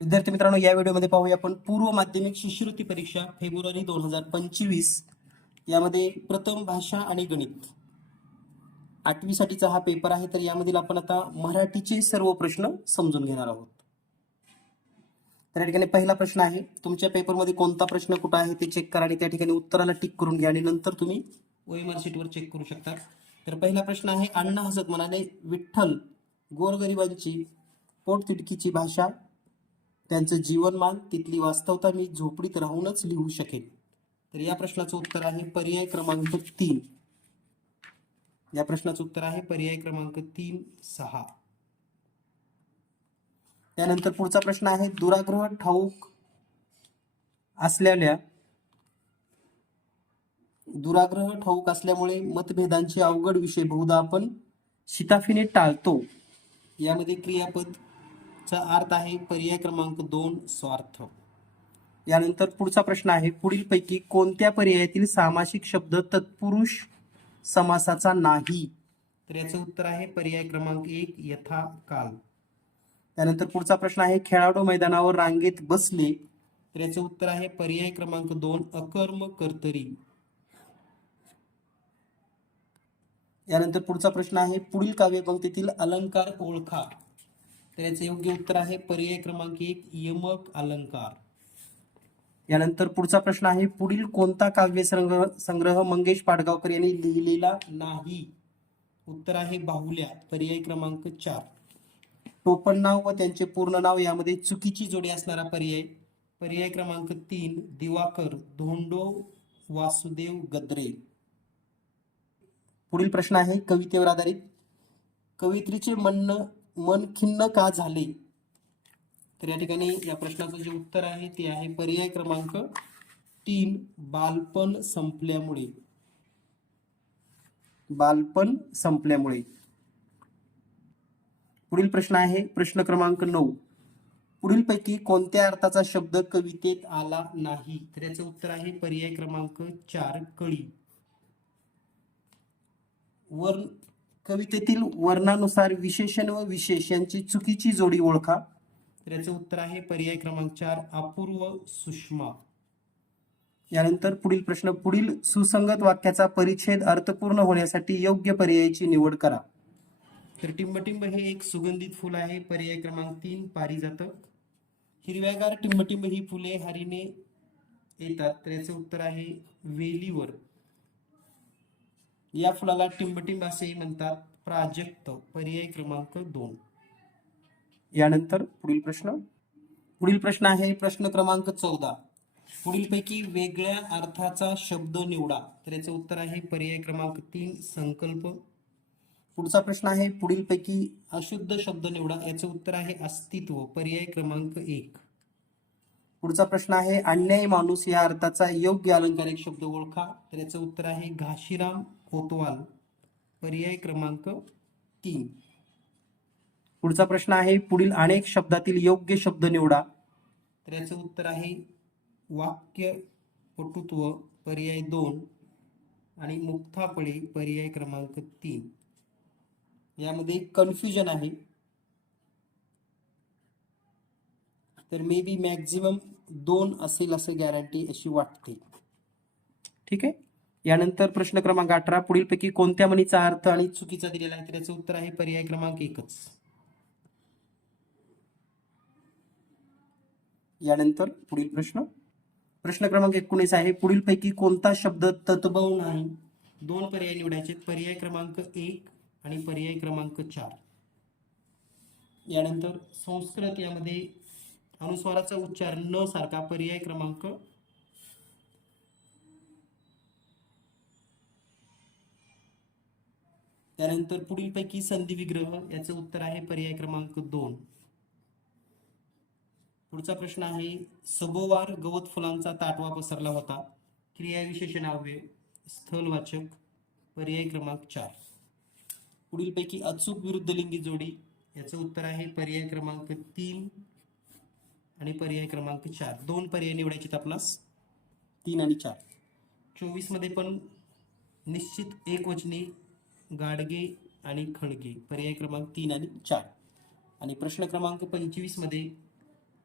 विद्यार्थी मित्रांनो या व्हिडिओमध्ये पाहूया आपण पूर्व माध्यमिक शिष्यवृत्ती परीक्षा फेब्रुवारी दोन हजार पंचवीस. यामध्ये प्रथम भाषा आणि गणित. आठवीसाठीचा हा पेपर आहे तर यामधील आपण आता मराठीचे सर्व प्रश्न समजून घेणार आहोत. तर या ठिकाणी पहिला प्रश्न आहे तुमच्या पेपरमध्ये कोणता प्रश्न कुठं आहे ते चेक करा आणि त्या ठिकाणी उत्तराला टिक करून घ्या आणि नंतर तुम्ही ओएमआर शीटवर चेक करू शकता. तर पहिला प्रश्न आहे अण्णा हसत म्हणाले विठ्ठल गोरगरिबांची पोटतिडकीची भाषा त्यांचं जीवनमान तिथली वास्तवता मी झोपडीत राहूनच लिहू शकेन. तर या प्रश्नाचं उत्तर आहे पर्याय क्रमांक तीन. या प्रश्नाचं उत्तर आहे पर्याय क्रमांक तीन सहा. त्यानंतर पुढचा प्रश्न आहे दुराग्रह ठाऊक असलेल्या दुराग्रह ठाऊक असल्यामुळे मतभेदांचे अवघड विषय बहुधा आपण शिताफीने टाळतो. यामध्ये क्रियापद चा अर्थ आहे पर्याय क्रमांक दोन स्वार्थ. यानंतर पुढचा प्रश्न आहे पुढीलपैकी कोणत्या पर्यायातील सामासिक शब्द तत्पुरुष समासाचा नाही? तर याचं उत्तर आहे पर्याय क्रमांक एक यथा काल. त्यानंतर पुढचा प्रश्न आहे खेळाडू मैदानावर रांगेत बसले. तर याचं उत्तर आहे पर्याय क्रमांक दोन अकर्म कर्तरी. यानंतर पुढचा प्रश्न आहे पुढील काव्यपंक्तीतील अलंकार ओळखा. तर याचे योग्य उत्तर आहे पर्याय क्रमांक एक यमक अलंकार. यानंतर पुढचा प्रश्न आहे पुढील कोणता काव्य संग्रह संग्रह मंगेश पाडगावकर यांनी लिहिलेला नाही? उत्तर आहे बाहुल्या पर्याय क्रमांक चार. टोपण नाव व त्यांचे पूर्ण नाव यामध्ये चुकीची जोडी असणारा पर्याय. पर्याय क्रमांक तीन दिवाकर धोंडो वासुदेव गद्रे. पुढील प्रश्न आहे कवितेवर आधारित. कवित्रीचे म्हणणं मन खिन्न का झाले? तर या ठिकाणी या प्रश्नाचं जे उत्तर आहे ते आहे पर्याय क्रमांक तीन बालपण संपल्यामुळे. बालपण संपल्यामुळे. पुढील प्रश्न आहे प्रश्न क्रमांक नऊ. पुढीलपैकी कोणत्या अर्थाचा शब्द कवितेत आला नाही? तर याचं उत्तर आहे पर्याय क्रमांक चार कळी. वर कवितेतील वर्णानुसार विशेषण व विशेष यांची चुकीची जोडी ओळखा. तर याचं उत्तर आहे पर्याय क्रमांक चार अपूर्व सुषमा. यानंतर पुढील प्रश्न पुढील सुसंगत वाक्याचा परिच्छेद अर्थपूर्ण होण्यासाठी योग्य पर्यायाची निवड करा. तर टिंबटिंब हे एक सुगंधित फुल आहे. पर्याय क्रमांक तीन पारिजातक हिरव्यागार टिंबटिंब ही फुले हरीने येतात. तर याचं उत्तर आहे वेलीवर. या फुलाला टिंबटिंब असेही म्हणतात. प्राजक्त पर्याय क्रमांक दोन. यानंतर पुढील प्रश्न. पुढील प्रश्न आहे प्रश्न क्रमांक चौदा. पुढीलपैकी वेगळ्या अर्थाचा शब्द निवडा. तर याचं उत्तर आहे पर्याय क्रमांक तीन संकल्प. पुढचा प्रश्न आहे पुढीलपैकी अशुद्ध शब्द निवडा. याचं उत्तर आहे अस्तित्व. पर्याय क्रमांक एक. पुढचा प्रश्न आहे अन्यायी माणूस या अर्थाचा योग्य अलंकारिक शब्द ओळखा. तर याचं उत्तर आहे घाशीराम कोतवाल. पर्याय क्रमांक तीन. पुढचा प्रश्न आहे पुढील अनेक शब्दातील योग्य शब्द निवडा. तर याचं उत्तर आहे वाक्य पटुत्व पर्याय दोन. आणि मुक्तापळे पर्याय क्रमांक तीन. यामध्ये कन्फ्युजन आहे. तर मे बी मॅक्झिमम दोन असेल असं गॅरंटी अशी वाटते. ठीक आहे? यानंतर प्रश्न क्रमांक अठरा पुढीलपैकी कोणत्या म्हणीचा अर्थ आणि चुकीचा दिलेला आहे? तर याचं उत्तर आहे पर्याय क्रमांक एकच. यानंतर पुढील प्रश्न. प्रश्न क्रमांक एकोणीस आहे. पुढीलपैकी कोणता शब्द तत्बव नाही? दोन पर्याय निवडायचे पर्याय क्रमांक एक आणि पर्याय क्रमांक चार. यानंतर संस्कृत यामध्ये अनुस्वाराचा उच्चार न सारखा पर्याय क्रमांक. त्यानंतर पुढीलपैकी संधी विग्रह याचं उत्तर आहे पर्याय क्रमांक दोन. पुढचा प्रश्न आहे सभोवार गवत फुलांचा ताटवा पसरला होता. क्रियाविशेषणाव्यय स्थलवाचक पर्याय क्रमांक चार. पुढीलपैकी अचूक विरुद्ध लिंगी जोडी याचं उत्तर आहे पर्याय क्रमांक तीन. आणि पर्याय क्रमांक चार. दोन पर्याय निवडायचे आपणास. तीन आणि चार. चोवीसमध्ये पण निश्चित एक वचनी गाडगे आणि खडगे. पर्याय क्रमांक तीन आणि चार. आणि प्रश्न क्रमांक पंचवीसमध्ये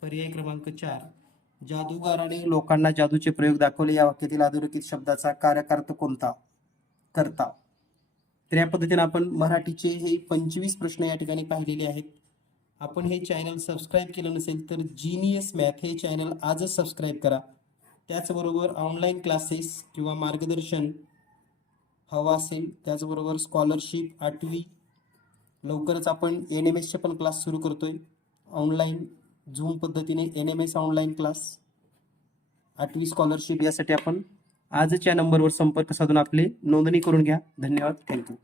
पर्याय क्रमांक चार. जादूगाराने लोकांना जादूचे प्रयोग दाखवले. या वाक्यातील अधोरेखित शब्दाचा कार्यकार्थ कोणता? करता. तर या पद्धतीने आपण मराठीचे हे पंचवीस प्रश्न या ठिकाणी पाहिलेले आहेत. आपण हे चॅनल सबस्क्राईब केलं नसेल तर जीनियस मॅथ हे चॅनल आजच सबस्क्राईब करा. त्याचबरोबर ऑनलाईन क्लासेस किंवा मार्गदर्शन हवं असेल त्याचबरोबर स्कॉलरशिप आठवी लवकरच आपण एन एम एसचे पण क्लास सुरू करतो आहे ऑनलाईन झूम पद्धतीने N M S online class आठवी स्कॉलरशिप यासाठी आपण आजच या नंबरवर संपर्क साधून आपले नोंदणी करून घ्या. धन्यवाद. थँक्यू